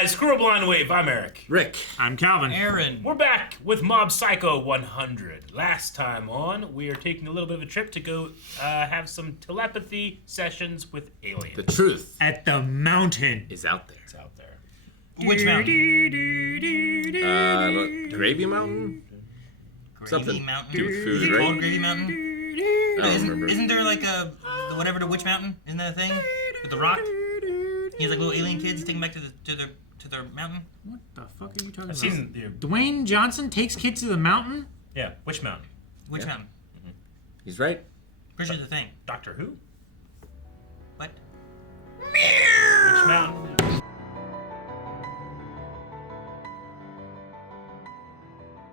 guys, Squirrel Blind Wave. I'm Eric. Rick. I'm Calvin. Aaron. We're back with Mob Psycho 100. Last time on, we are taking a little bit of a trip to go have some telepathy sessions with aliens. The truth At the mountain. is out there. It's out there. Which mountain? Gravy Mountain? Gravy Something Mountain? to do with Is food, it right? called Gravy Mountain? I don't remember. Isn't there like the witch mountain? Isn't that a thing? With the rock? He has like little alien kids. He's taking them back to their mountain. What the fuck are you talking I've about? seen Dwayne Johnson takes kids to the mountain? yeah, Witch Mountain. Which Yeah. mountain? He's right. Pretty sure the thing. Doctor Who? What? Witch Mountain?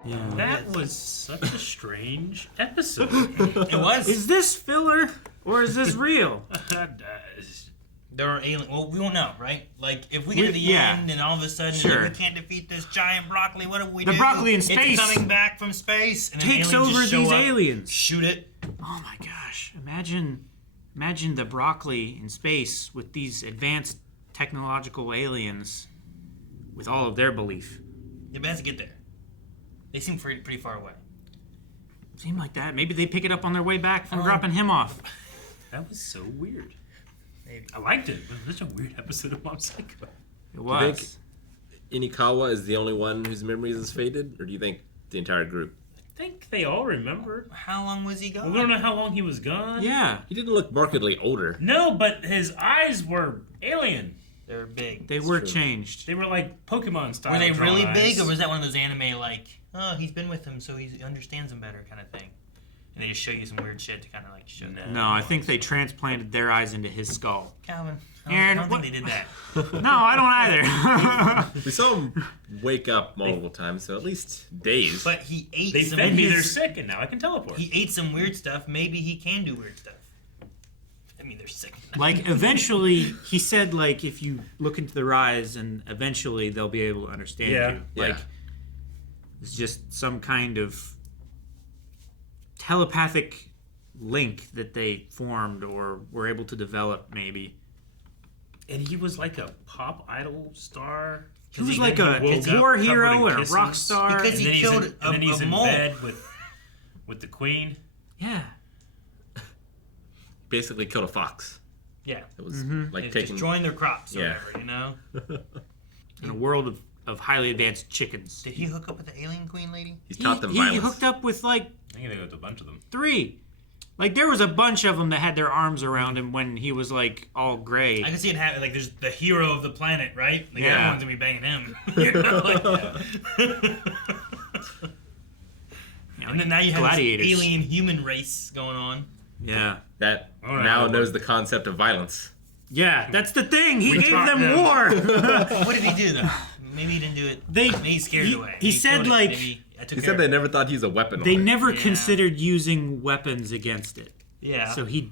Yeah. That was such a strange episode. It was. Is this filler or is this real? There are alien. Well, we won't know, right? Like, if we get to the end and all of a sudden Sure. we can't defeat this giant broccoli, what do we The do? broccoli in space It's coming back from space and takes an alien over just show these up, aliens. Shoot it. Oh my gosh. Imagine the broccoli in space with these advanced technological aliens with all of their belief. Yeah, but it has to get there. They seem pretty far away. Seem like that. Maybe they pick it up on their way back from dropping him off. That was so weird. Maybe. I liked it, but it was such a weird episode of Mob Psycho. It was. Inukawa is the only one whose memories is faded, or do you think the entire group? I think they all remember. How long was he gone? We don't know how long he was gone. Yeah. He didn't look markedly older. No, but his eyes were alien. They're big. They were true. changed. They were like Pokemon style. Were they really drawn big, eyes. or was that one of those anime like, oh, he's been with him, so he understands him better kind of thing? And they just show you some weird shit to kind of like show that. No, I think they transplanted their eyes into his skull. Calvin, Aaron, I don't what- think they did that. No, I don't either. We saw him wake up multiple times, so at least days. But he ate They some. fed me. his- They're sick, and now I can teleport. He ate some weird stuff. Maybe he can do weird stuff. I mean, they're sick. Like, eventually, he said, like, if you look into their eyes, and eventually they'll be able to understand you. Yeah. Like, it's just some kind of telepathic link that they formed or were able to develop, maybe. And he was like a pop idol star. He was like a woke up war covered hero in and a kisses. rock star. Because And he then he's killed in, and then he's a in mole. bed with the queen. Yeah. Basically killed a fox. Yeah. It was like He's taking... destroying their crops or Yeah. whatever, you know? In a world of highly advanced chickens. Did he hook up with the alien queen lady? He's taught them He violence. hooked up with, like, I think they got a bunch of them. 3. Like, there was a bunch of them that had their arms around him when he was, like, all gray. I can see it happen. Like, there's the hero of the planet, right? Like, Yeah. everyone's gonna be banging him. You know, like, and then now you have Gladiators. this alien-human race going on. Yeah. That All right. now knows the concept of violence. Yeah, that's the thing. He We gave taught them them. war. What did he do, though? Maybe he didn't do it. Maybe he scared it away. He said, killed it. like, Maybe I took He care said they of it. never thought he was a weapon. they on it. never Yeah. considered using weapons against it. Yeah. So he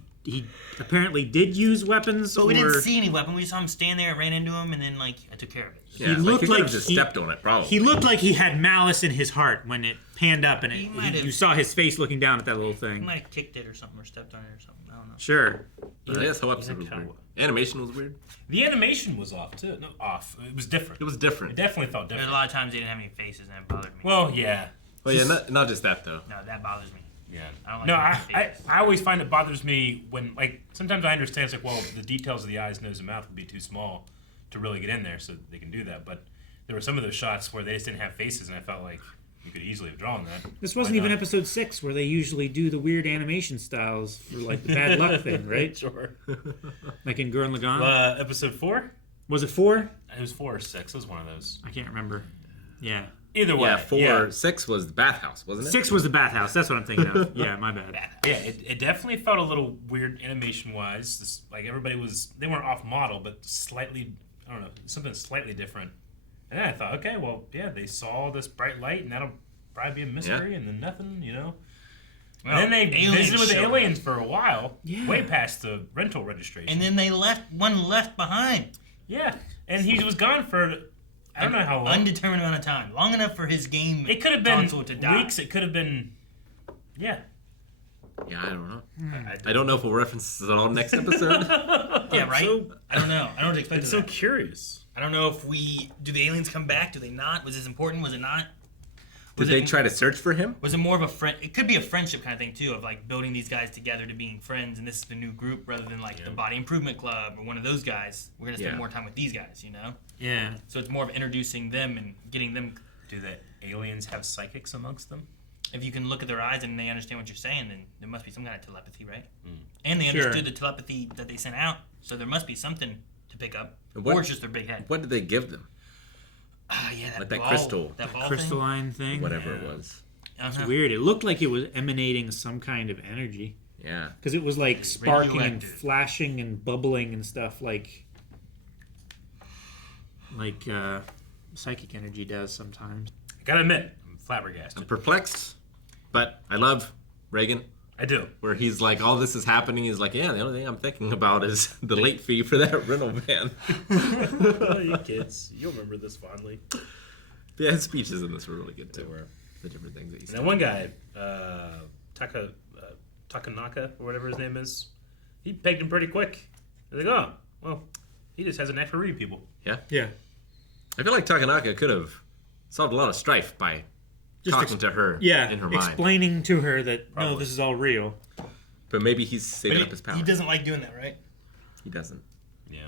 apparently did use weapons. But we or didn't see any weapon. We just saw him stand there, ran into him, and then, like, I took care of it. Yeah, He like, looked he could like have just he- stepped on it, probably. he looked like he had malice in his heart when it panned up and He might have- you saw his face looking down at that little He thing. might have kicked it or something, or stepped on it or something. I don't know. Sure. This whole episode was Inukawa. weird. Animation was weird. The animation was off too. No, off. It was different. It was It different. definitely felt There's different. a lot of times they didn't have any faces, and it bothered me. Well, yeah. Well, yeah, not just that, though. No, that bothers me. Yeah. I don't like No, having I faces. always find it bothers me when, like, sometimes I understand it's like, well, the details of the eyes, nose, and mouth would be too small to really get in there, so they can do that. But there were some of those shots where they just didn't have faces, and I felt like you could easily have drawn that. This wasn't Why even not? episode 6 where they usually do the weird animation styles for like the bad luck thing, right? Sure. Like in Gurren Lagann. Episode 4? Was it 4? It was 4 or 6. It was one of those. I can't remember. Yeah. Either way. Yeah, 6 was the bathhouse, wasn't it? 6 was the bathhouse. That's what I'm thinking of. Yeah, my bad. Yeah, it definitely felt a little weird animation-wise. Like, everybody was... They weren't off-model, but slightly... I don't know, something slightly different. And then I thought, okay, well, yeah, they saw this bright light, and that'll probably be a mystery, and then nothing, you know? Well, And then they aliens visited with the showed aliens for a while, Yeah. way past the rental registration. And then they left one left behind. Yeah, and he was gone for... I don't know how long. Undetermined amount of time. Long enough for his game It could have been console to die. weeks. It could have been... Yeah. Yeah, I don't know. I don't know if we'll reference this at all next episode. Yeah, right? So, I don't know. I don't expect it's that. so curious. I don't know if do the aliens come back? Do they not? Was this important? Was it not? Did they try to search for him? Was it more of a friend? It could be a friendship kind of thing too, of like building these guys together to being friends, and this is the new group rather than like the Body Improvement Club or one of those guys. We're gonna spend more time with these guys, you know? Yeah. So it's more of introducing them and getting them. Do the aliens have psychics amongst them? If you can look at their eyes and they understand what you're saying, then there must be some kind of telepathy, right? And they understood the telepathy that they sent out, so there must be something to pick up, or it's just their big head. What did they give them? Yeah, Like that crystal. that ball Crystalline thing. Whatever it was. It's weird. It looked like it was emanating some kind of energy. Yeah. Because it was like sparking and radioactive. flashing and bubbling and stuff like psychic energy does sometimes. I gotta admit, I'm flabbergasted. I'm perplexed, but I love Reagan. I do. Where he's like, all this is happening. He's like, yeah, the only thing I'm thinking about is the late fee for that rental van. Oh, you kids, you'll remember this fondly. Yeah, his speeches in this were really good too. They were. The different things that he And said. then one guy, Takenaka, or whatever his name is, he pegged him pretty quick. They're like, oh, well, he just has a knack for reading people. Yeah. Yeah. I feel like Takenaka could have solved a lot of strife by Just talking to her Yeah. in her mind. Explaining to her that, no, Probably. this is all real. But maybe he's saving up his power. He doesn't like doing that, right? He doesn't. Yeah.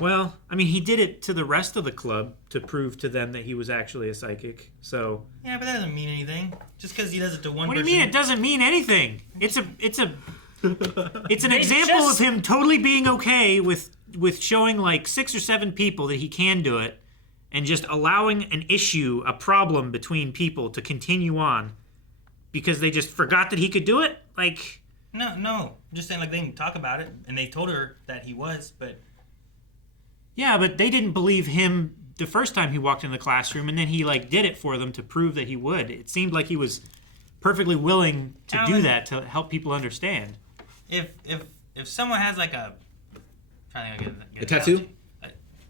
Well, I mean, he did it to the rest of the club to prove to them that he was actually a psychic. So, Yeah, but that doesn't mean anything. Just because he does it to one what do person. you mean? It doesn't mean anything. It's an They example just- of him totally being okay with showing like 6 or 7 people that he can do it, and just allowing an issue, a problem between people to continue on because they just forgot that he could do it. Like, No. I'm just saying, like, they didn't talk about it, and they told her that he was, but yeah, but they didn't believe him the first time he walked in the classroom, and then he like did it for them to prove that he would. It seemed like he was perfectly willing to do Alan- that to help people understand. if someone has like a trying to get A tattoo? analogy.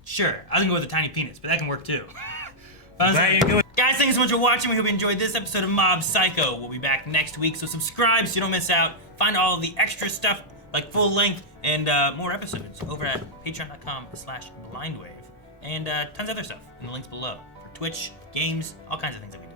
Sure, I was gonna go with a tiny penis, but that can work too. But I was Glad like, you do it. guys, thank you so much for watching. We hope you enjoyed this episode of Mob Psycho. We'll be back next week, so subscribe so you don't miss out. Find all the extra stuff, like full length and more episodes over at patreon.com/blindwave and tons of other stuff in the links below for Twitch, games, all kinds of things that we do.